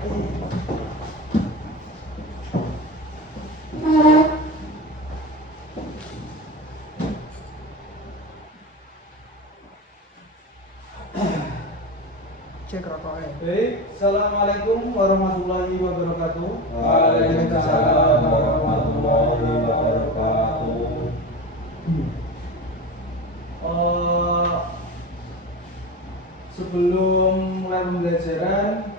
Cek rokoknya. Baik, assalamualaikum warahmatullahi wabarakatuh. Waalaikumsalam warahmatullahi wabarakatuh. Sebelum mulai pembelajaran,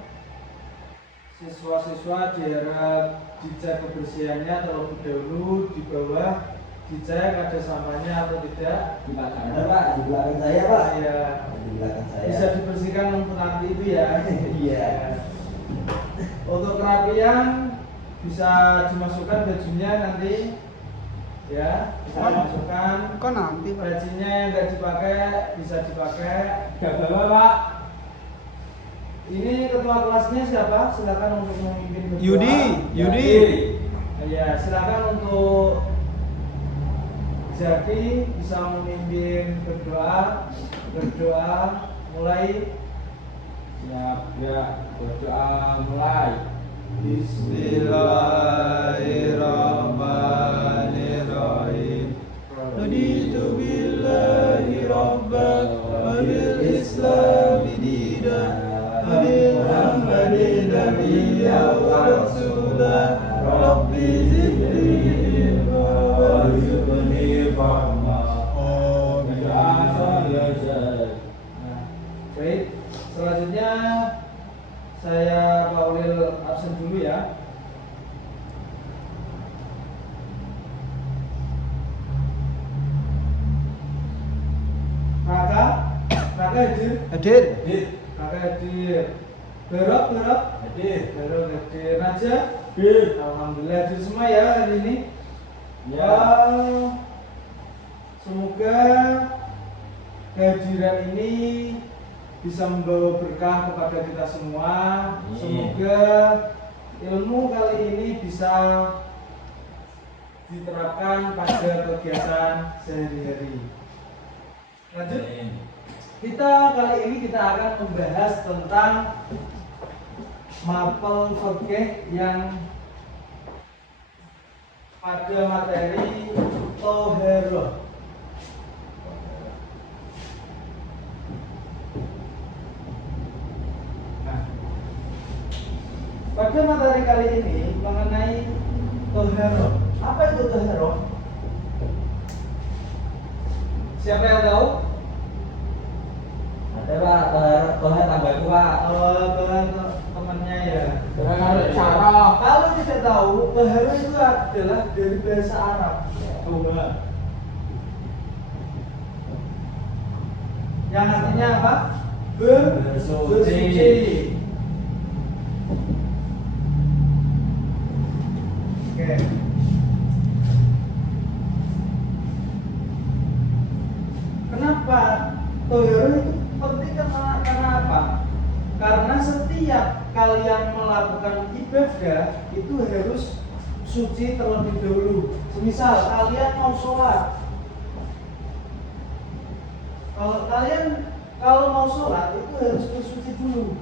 siswa-siswa diharap dicek kebersihannya terlebih dahulu, di bawah dicek ada sampahnya atau tidak. Di mana Pak? Di belakang saya Pak. Ya, Di belakang saya. bisa dibersihkan untuk nanti itu ya. Iya. Untuk kerapian bisa dimasukkan bajunya nanti, ya, bisa dimasukkan. Kok nanti Pak? Bajunya yang nggak dipakai bisa dipakai. Gak bawa Pak. Ini ketua kelasnya siapa? Silakan untuk memimpin berdoa. Yudi. Ya, silakan untuk Jaki bisa memimpin berdoa. Mulai. Siap ya. Berdoa mulai. Bismillahirrahmanirrahim. Raditu billahi rabban wa bil islami dinan wa bi Muhammadin nabiyyan wa rasulan. Rabbi zidni ilma warzuqni fahma. Baik, selanjutnya saya Pak Ulil absen dulu ya. Kakak hadir. Hadir. Kakak hadir. Berok Hadir. hadir. Raja. Hadir. Alhamdulillah hadir semua ya hari ini. Ya. Semoga kehadiran ini bisa membawa berkah kepada kita semua. Amin. Semoga ilmu kali ini bisa diterapkan pada kegiatan sehari-hari. Lanjut. Kita kali ini kita akan membahas tentang mapel fikih yang pada materi Tohero. Nah, pada materi kali ini mengenai Tohero. Apa itu Tohero? Siapa yang tahu? Ada Pak. Toher tambah tua. Temannya ya. Cara. Kalau tidak tahu, Tohero itu adalah dari bahasa Arab. Yang artinya apa? Bersuci. Oke. Kenapa Tohero itu penting? Karena apa? Karena setiap kalian melakukan ibadah itu harus suci terlebih dahulu. Semisal kalian mau sholat, kalau mau sholat itu harus bersuci dulu.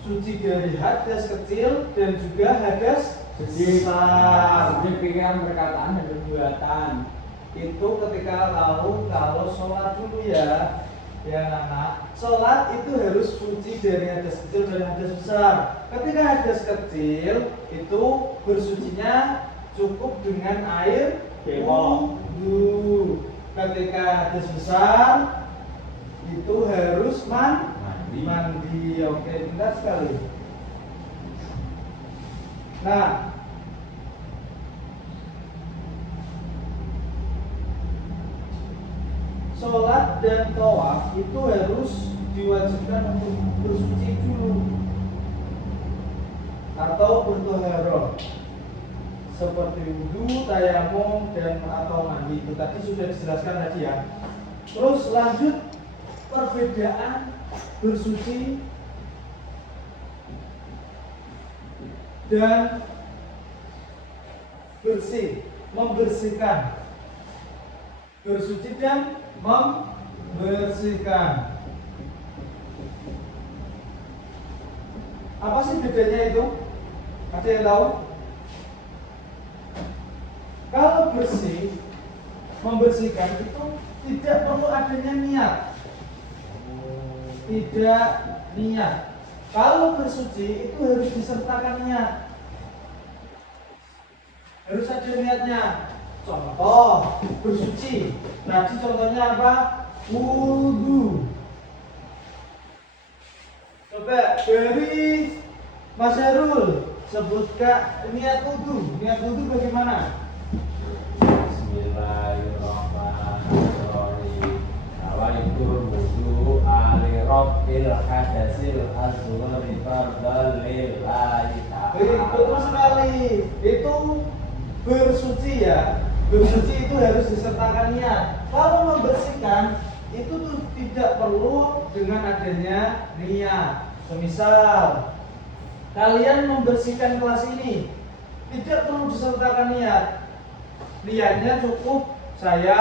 Suci dari hadas kecil dan juga hadas besar. Suci pikiran, perkataan, dan perbuatan. Itu ketika tahu kalau sholat dulu ya anak. Sholat itu harus suci dari hadas kecil dan hadas besar. Ketika hadas kecil itu bersucinya cukup dengan air wudu. Ketika hadas besar itu harus mandi. Oke, pintar sekali. Nah, sholat dan tawaf itu harus diwajibkan untuk bersuci dulu atau bertoharo seperti wudu, tayamum, dan atau mandi. Itu tadi sudah dijelaskan tadi ya. Terus lanjut perbedaan bersuci dan bersih, membersihkan. Bersuci dan membersihkan. Apa sih bedanya itu? Ada yang tahu? Kalau bersih, membersihkan itu tidak perlu adanya niat. Tidak niat. Kalau bersuci itu harus disertakan niat. Harus ada niatnya. Contoh bersuci. Tadi contohnya apa? Wudu. Coba dari Mas Herul sebutkan niat wudu. Niat wudu bagaimana? Bismillahirrahmanirrahim. Nawaitul wudu ali rabbil hadasil asghari fardhan lillahi ta'ala. Betul sekali. Itu bersuci ya. Bersuci itu harus disertakan niat. Kalau membersihkan itu tuh tidak perlu dengan adanya niat. Semisal kalian membersihkan kelas ini, tidak perlu disertakan niat. Niatnya cukup saya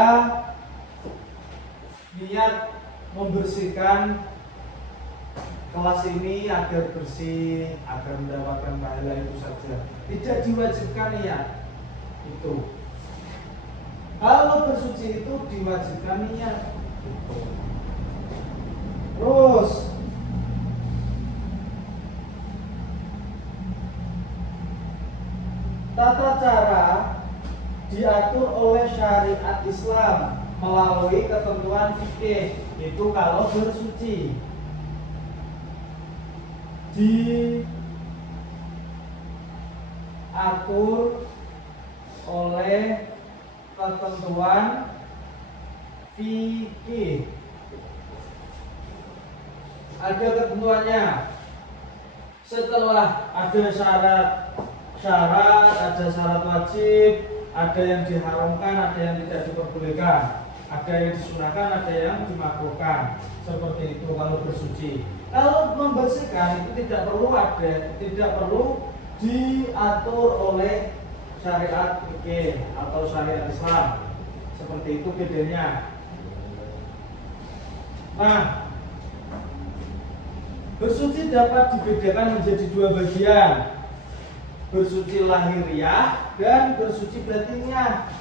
niat membersihkan kelas ini agar bersih, agar mendapatkan pahala itu saja. Tidak diwajibkan niat. Itu. Kalau bersuci itu diwajibkan niat. Itu. Terus tata cara diatur oleh syariat Islam melalui ketentuan fikih. Itu kalau bersuci diatur oleh ketentuan fikih. Ada ketentuannya. Setelah ada syarat, ada syarat wajib, ada yang diharamkan, ada yang tidak diperbolehkan, ada yang disunahkan, ada yang dimakruhkan. Seperti itu kalau bersuci. Kalau membersihkan itu tidak perlu diatur oleh syariat fikih atau syariat Islam. Seperti itu bedanya. Nah, bersuci dapat dibedakan menjadi dua bagian. Bersuci lahiriah dan bersuci batiniah.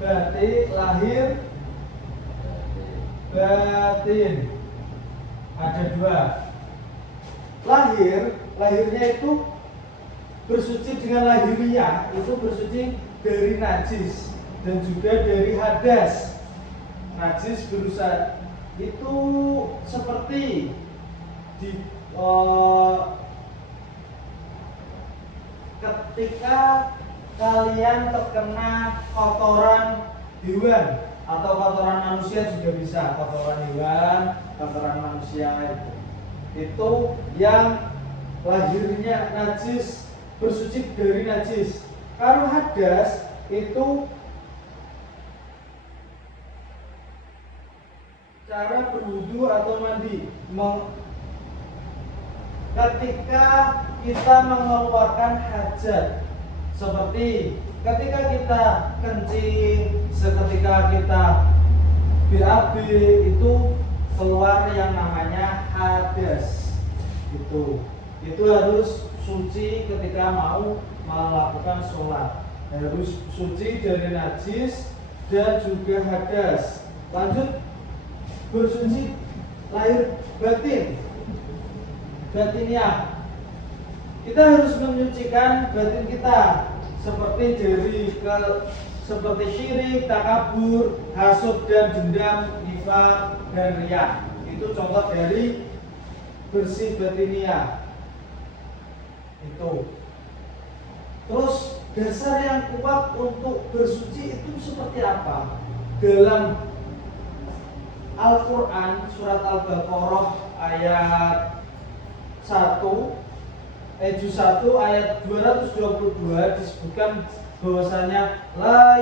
Batin, lahir, batin. Ada dua. Lahirnya itu bersuci dengan lahiriah, itu bersuci dari najis dan juga dari hadas. Najis berusaha itu seperti ketika kalian terkena kotoran hewan atau kotoran manusia juga bisa, kotoran hewan, kotoran manusia itu yang lahirnya najis, bersuci dari najis. Kalau hadas itu cara berwudu atau mandi. Ketika kita mengeluarkan hajat, seperti ketika kita kencing, seketika kita BAB, itu keluar yang namanya hadas. Itu harus suci ketika mau melakukan sholat. Harus suci dari najis dan juga hadas. Lanjut, bersuci lahir batiniah. Kita harus menyucikan batin kita seperti syirik, takabur, hasud dan dendam, nifaq dan riya. Itu contoh dari bersih batiniah. Itu. Terus dasar yang kuat untuk bersuci itu seperti apa? Dalam Al-Quran surat Al-Baqarah ayat 1 ayat 222 disebutkan bahwasanya la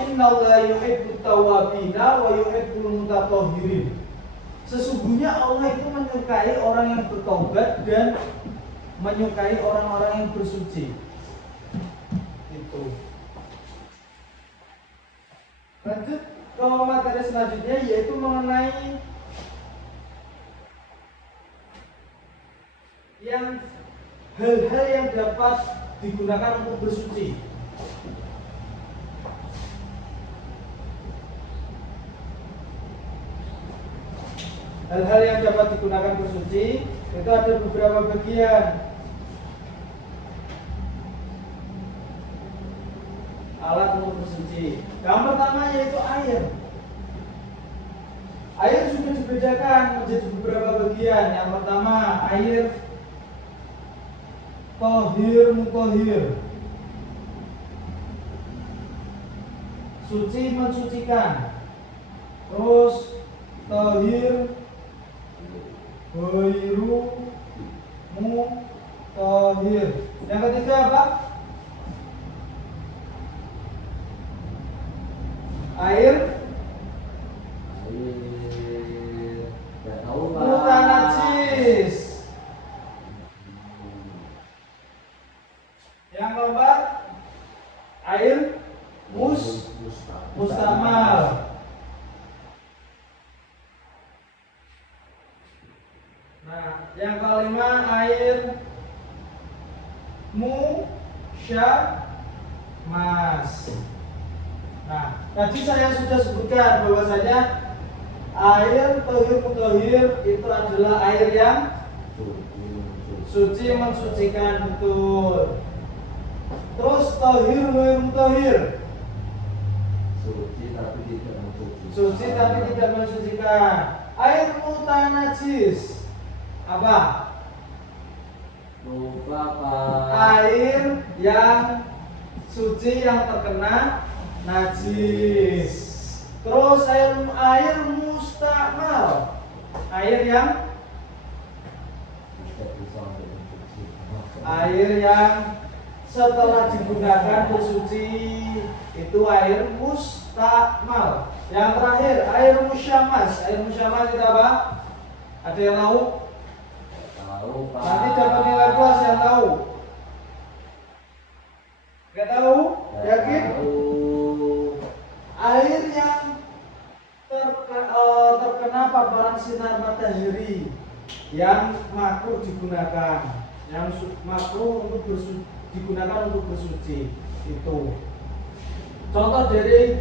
innallaha yuhibbut tawwabina wa yuhibbul mutatahhirin. Sesungguhnya Allah itu menyukai orang yang bertobat dan menyukai orang-orang yang bersuci. Itu. Lanjut, ke materi selanjutnya yaitu mengenai yang hal-hal yang dapat digunakan untuk bersuci. Hal-hal yang dapat digunakan bersuci itu ada beberapa bagian. Alat untuk bersuci. Yang pertama yaitu air. Air sudah dibedakan menjadi beberapa bagian. Yang pertama air tohir mutohir, suci mensucikan. Terus tohir ghairu mutohir. Yang ketiga apa? Air nggak tahu Pak. mutanajis. Yang keempat air mustamal. Nah, yang kelima air musyamas. Nah, tadi saya sudah sebutkan bahwasanya air tohir mutohir itu adalah air yang suci mensucikan, betul. Terus tohir mutohir, Suci tapi tidak mensucikan. suci tapi tidak mensucikan. Air mutanajis apa? Lupa Pak. Air yang suci yang terkena najis. Terus air mustakmal, air yang Tidak bisa untuk mensuci. air yang setelah digunakan bersuci, itu air mustakmal. Yang terakhir air musyamas. Air musyamas itu apa? Ada yang tahu? Tahu Pak. Nanti dapat nilai plus yang tahu. Gak tahu? Nggak Yakin? tahu. Air yang terkena paparan sinar matahari yang makruh digunakan, yang makruh untuk digunakan untuk bersuci itu. Contoh dari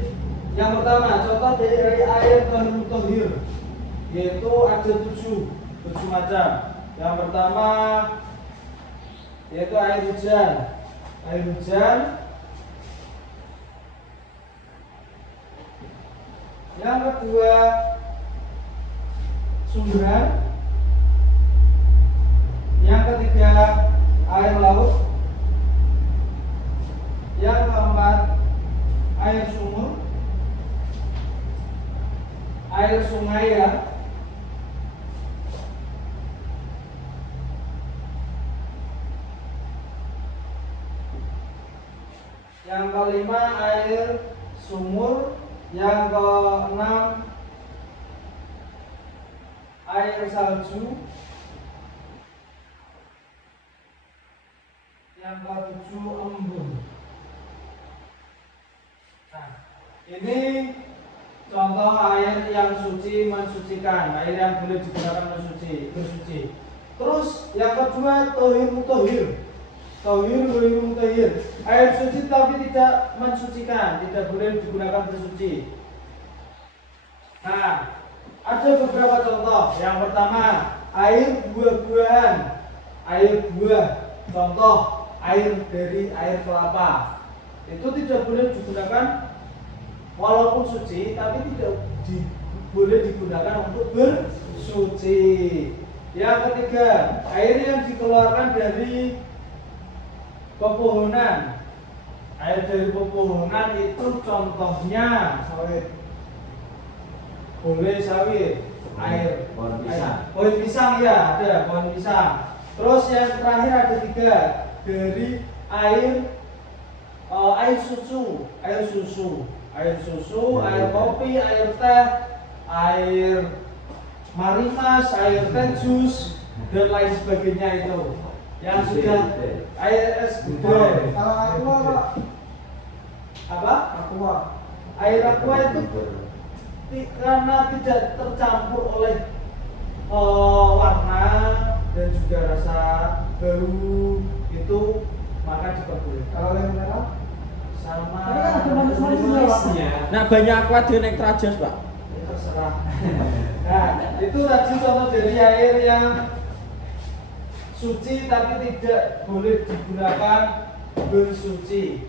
yang pertama, contoh dari air tohir, yaitu ada tujuh macam. Yang pertama yaitu air hujan. Air hujan. Yang kedua sumberan. Yang ketiga air laut. Yang keempat air sumur, air sungai ya. Yang kelima air sumur. Yang keenam air salju. Yang ketujuh embun. Nah, ini contoh air yang suci mensucikan, air yang boleh digunakan bersuci. Terus yang kedua tohir mutohir. Tohir mutohir, air suci tapi tidak mensucikan, tidak boleh digunakan bersuci. Nah, ada beberapa contoh. Yang pertama air buah-buahan, air buah. Contoh air dari air kelapa. Itu tidak boleh digunakan walaupun suci, tapi tidak boleh digunakan untuk bersuci. Yang ketiga, air yang dikeluarkan dari pepohonan. Air dari pepohonan itu contohnya sawit. Boleh sawit. Air Pohon pisang. Pohon pisang ya, ada pohon pisang. Terus yang terakhir ada tiga dari air susu, air kopi, air teh, air marimas, air teh jus dan lain sebagainya itu. Yang sudah air es gudeg. Kalau aqua Apa? aqua Air aqua itu karena tidak tercampur oleh warna dan juga rasa bau itu, maka diperbolehkan. Kalau yang merah, Sama tapi kan ada manis-manisnya, Pak. Nah banyak aqua di naik terajos Pak. Ya, terserah. Nah, itu tadi contoh dari air yang suci tapi tidak boleh digunakan bersuci.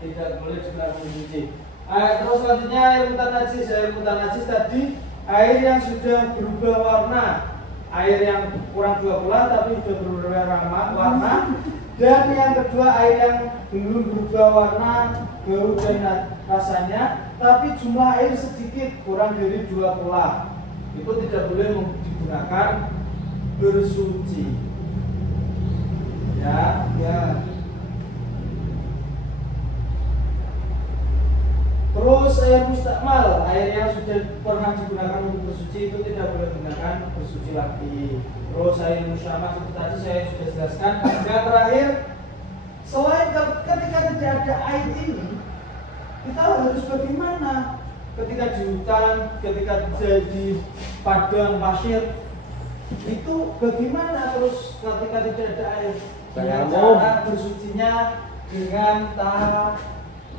Tidak boleh digunakan bersuci. Terus selanjutnya air mutan najis. Air mutan najis tadi air yang sudah berubah warna, air yang kurang 2 bulan tapi sudah berubah warna. Dan yang kedua air yang belum berubah warna, bau dan rasanya, tapi jumlah air sedikit kurang dari 2 pula, itu tidak boleh digunakan bersuci. Ya, ya. Terus air mustakmal, air yang sudah pernah digunakan untuk bersuci itu tidak boleh digunakan bersuci lagi. Terus air musyamah seperti tadi saya sudah jelaskan. Dan terakhir, selain ketika tidak ada air ini, kita harus bagaimana? Ketika di hutan, ketika di padang pasir, itu bagaimana terus ketika tidak ada air? Dengan cara bersucinya dengan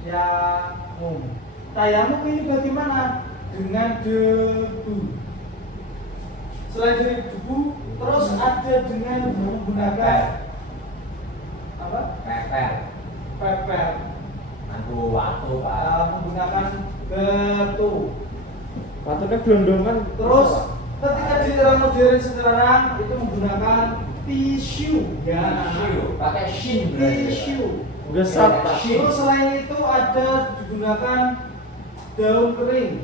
tayamum. Tayamum ini bagaimana? Dengan debu. Selain dari debu, terus ada dengan menggunakan apa? Pepel. Aku waktu Pak. Menggunakan batu. Patutnya gelondongan. Terus ketika di era modern sekarang itu menggunakan tisu. Ya. Pakai shin berarti. Tisu. Gesat Pak. Terus selain itu ada digunakan daun kering.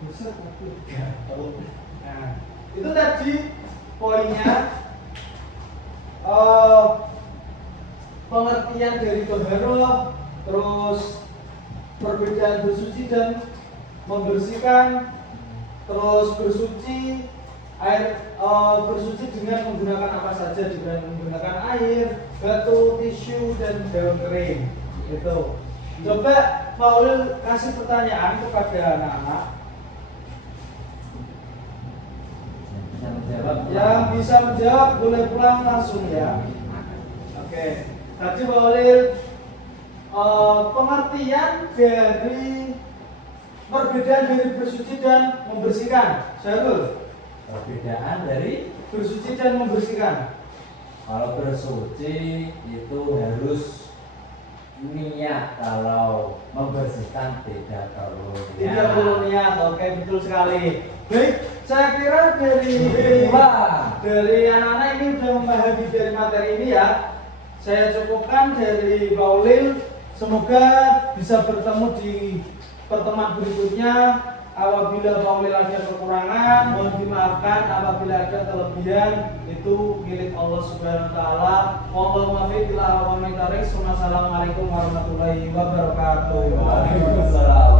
Buset, nah, itu tadi poinnya. Pengertian dari toharoh, terus perbedaan bersuci dan membersihkan, terus bersuci bersuci dengan menggunakan apa saja, dengan menggunakan air, batu, tisu, dan daun kering. Gitu. Coba Pak Ulil kasih pertanyaan kepada anak-anak yang bisa menjawab, boleh pulang langsung ya. Oke. Tadi Pak Ulil pengertian dari perbedaan dari bersuci dan membersihkan. Syarul. Perbedaan dari Bersuci dan membersihkan. kalau bersuci itu harus niat, kalau membersihkan tidak perlu Tidak perlu niat. Oke, betul sekali. Baik, saya kira dari anak-anak ini sudah memahami dari materi ini ya. Saya cukupkan dari Pak Ulil. Semoga bisa bertemu di pertemuan berikutnya. Apabila Pak Ulil ada kekurangan, mohon dimaafkan. Apabila ada kelebihan, itu milik Allah Subhanahu wa taala. Wallahul muwaffiq ila aqwamit thoriq. Wassalamualaikum warahmatullahi wabarakatuh. Waalaikumsalam.